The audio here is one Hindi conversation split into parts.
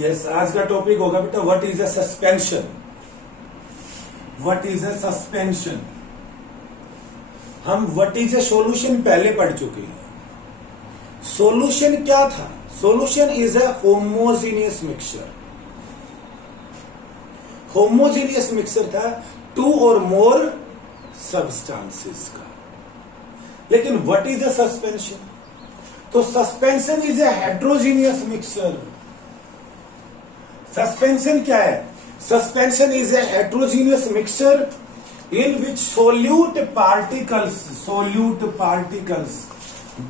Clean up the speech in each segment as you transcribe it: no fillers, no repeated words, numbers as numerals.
यस, आज का टॉपिक होगा बेटा what is a suspension. What is a suspension. हम व्हाट इज अ सॉल्यूशन पहले पढ़ चुके हैं। सॉल्यूशन क्या था? Solution is a homogeneous mixture. Homogeneous mixture था टू और मोर सब्सटेंसेस का। लेकिन व्हाट इज अ सस्पेंशन? तो suspension is a heterogeneous mixture. Suspension क्या है? Suspension is a heterogeneous mixture in which solute particles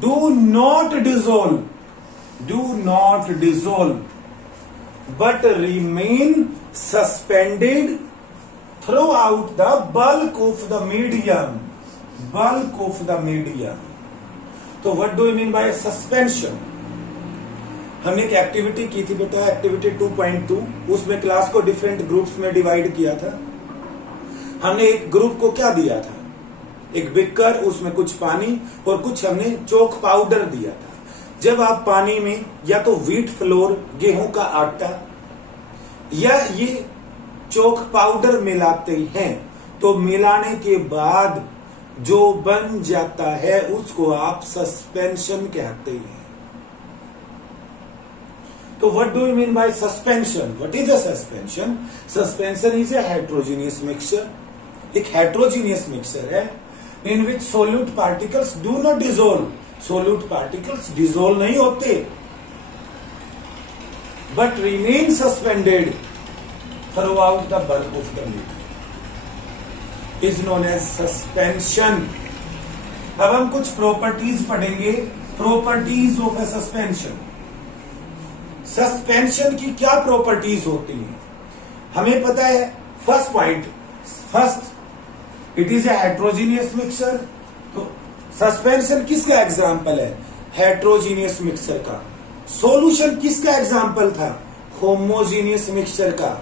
do not dissolve but remain suspended throughout the bulk of the medium. तो what do you mean by suspension? हमने एक एक्टिविटी की थी बेटा, एक्टिविटी 2.2। उसमें क्लास को डिफरेंट ग्रुप्स में डिवाइड किया था। हमने एक ग्रुप को क्या दिया था? एक बिकर, उसमें कुछ पानी और कुछ हमने चोक पाउडर दिया था। जब आप पानी में या तो व्हीट फ्लोर, गेहूं का आटा या ये चोक पाउडर मिलाते हैं तो मिलाने के बाद जो बन जाता है उसको आप सस्पेंशन कहते हैं। तो what do you mean by suspension? What is a suspension? Suspension is a heterogeneous mixture. एक हेट्रोजीनियस मिक्सचर है in which solute particles do not dissolve. Solute particles dissolve नहीं होते but remain suspended throughout the bulk of the medium is known as suspension. अब हम कुछ प्रॉपर्टीज पढ़ेंगे। Properties of a suspension. Suspension की क्या प्रॉपर्टीज होती हैं हमें पता है। First point, it is a heterogeneous mixture. तो सस्पेंशन किसका एग्जाम्पल है? हेट्रोजीनियस मिक्सचर का। सॉल्यूशन किसका एग्जाम्पल था? होमोजीनियस मिक्सचर का।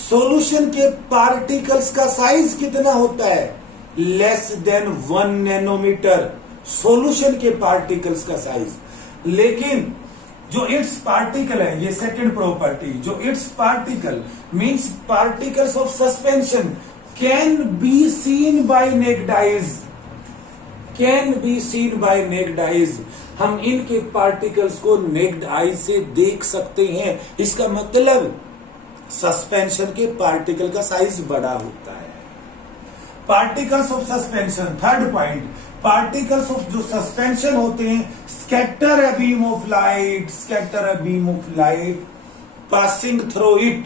सॉल्यूशन के पार्टिकल्स का साइज कितना होता है? Less than 1 nanometre. सॉल्यूशन के पार्टिकल्स का साइज। लेकिन जो इट्स पार्टिकल है, ये सेकंड प्रॉपर्टी, जो its particle means particles of suspension can be seen by naked eyes. Can be seen by naked eyes. हम इनके पार्टिकल्स को नेक्ड आइज से देख सकते हैं। इसका मतलब सस्पेंशन के पार्टिकल का साइज बड़ा होता है। Particles of suspension. Third point, particles of जो सस्पेंशन होते हैं scatter a beam of light passing through it.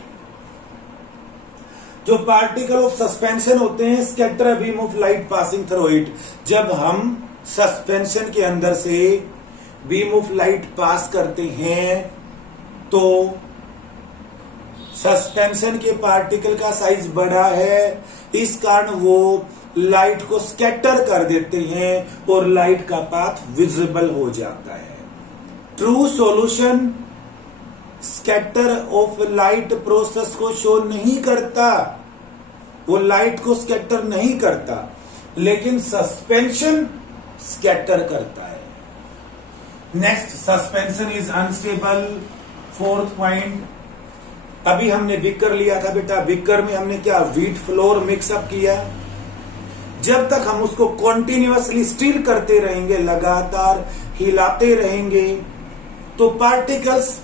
जो पार्टिकल ऑफ सस्पेंशन होते हैं scatter a beam of light passing through it. जब हम सस्पेंशन के अंदर से बीम ऑफ लाइट पास करते हैं तो सस्पेंशन के पार्टिकल का साइज बड़ा है, इस कारण वो लाइट को स्कैटर कर देते हैं और लाइट का पाथ विजिबल हो जाता है। True solution scatter of light process को शो नहीं करता, वो लाइट को स्कैटर नहीं करता, लेकिन सस्पेंशन स्कैटर करता है। Next, suspension is unstable. Fourth point, अभी हमने बिकर लिया था बेटा। बिकर में हमने क्या व्हीट फ्लोर मिक्सअप किया। जब तक हम उसको कॉन्टिन्यूअसली स्टिर करते रहेंगे, लगातार हिलाते रहेंगे, तो particles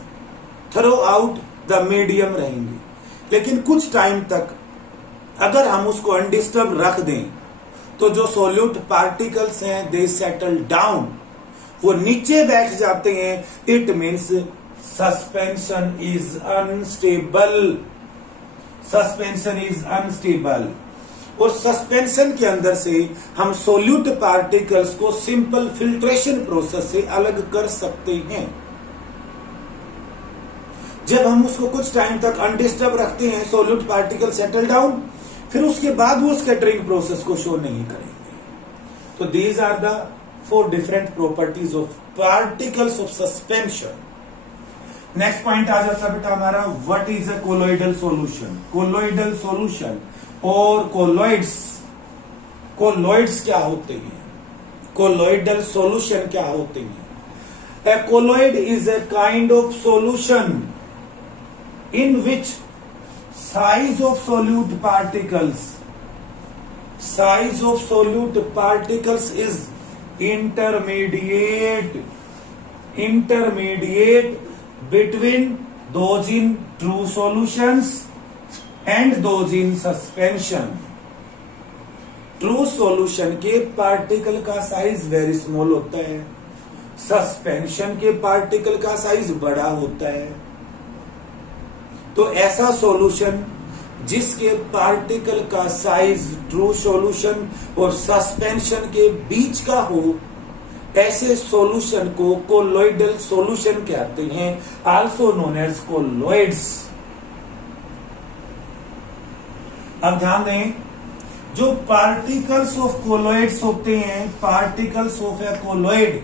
through out the medium रहेंगे। लेकिन कुछ टाइम तक अगर हम उसको अनडिस्टर्ब रख दें तो जो सोल्यूट पार्टिकल्स हैं दे सेटल डाउन, वो नीचे बैठ जाते हैं। It means suspension is unstable. Suspension is unstable. और सस्पेंशन के अंदर से हम सोल्यूट पार्टिकल्स को सिंपल फिल्ट्रेशन प्रोसेस से अलग कर सकते हैं। जब हम उसको कुछ टाइम तक अनडिस्टर्ब रखते हैं, सोल्यूट पार्टिकल सेटल डाउन, फिर उसके बाद वो स्कैटरिंग प्रोसेस को शो नहीं करेंगे। तो these are the 4 different properties of particles of suspension. Next point आ जाता है बेटा हमारा, what is a colloidal solution. Colloidal solution और कोलोइड्स। कोलोइड्स क्या होते हैं? कोलोइडल सॉल्यूशन क्या होते हैं? A colloid is a kind of solution in which size of solute particles is intermediate between those in true solutions and those in suspension. True solution के पार्टिकल का साइज वेरी स्मॉल होता है, सस्पेंशन के पार्टिकल का साइज बड़ा होता है। तो ऐसा सॉल्यूशन जिसके पार्टिकल का साइज ट्रू सॉल्यूशन और सस्पेंशन के बीच का हो, ऐसे सॉल्यूशन को कोलोइडल सॉल्यूशन कहते हैं, आल्सो नोन एज कोलोइड्स। अब ध्यान दें, जो पार्टिकल्स ऑफ कोलोइड्स होते हैं, particles of a colloid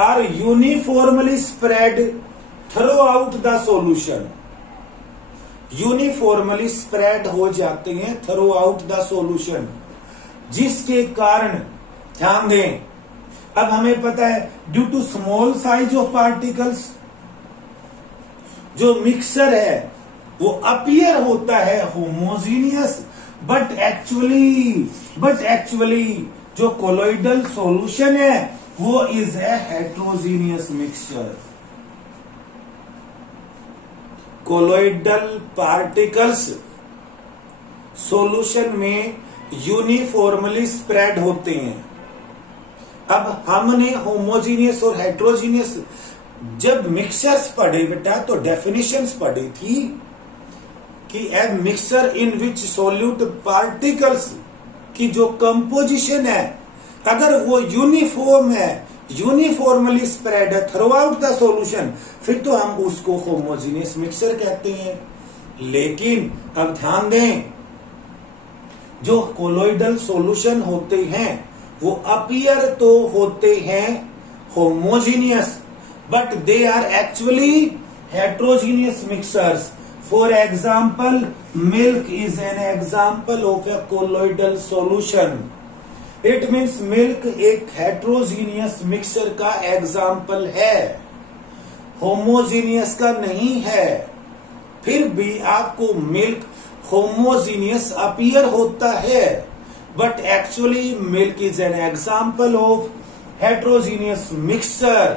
are uniformly spread throughout the solution. Uniformly spread हो जाते हैं थ्रू आउट द सॉल्यूशन, जिसके कारण ध्यान दें, अब हमें पता है due to small size of particles जो मिक्सर है वो अपीयर होता है होमोजीनियस, बट एक्चुअली जो कोलोइडल सॉल्यूशन है वो is a heterogeneous mixture. Colloidal particles solution में यूनिफॉर्मली स्प्रेड होते हैं। अब हमने होमोजीनियस और हेट्रोजीनियस जब मिक्सचर्स पढ़े बेटा तो डेफिनेशंस पढ़ी थी कि a mixture in which solute particles की जो कंपोजिशन है अगर वो यूनिफॉर्म है, यूनिफॉर्मली स्प्रेड है थ्रू आउट द सॉल्यूशन, फिर तो हम उसको होमोजीनियस मिक्सचर कहते हैं। लेकिन अब ध्यान दें, जो कोलोइडल सॉल्यूशन होते हैं वो अपीयर तो होते हैं homogeneous, but they are actually heterogeneous mixtures. For example, milk is an example of a colloidal solution. It means milk एक heterogeneous mixture का example है, homogeneous का नहीं है। फिर भी आपको milk homogeneous appear होता है, but actually milk is an example of heterogeneous mixture.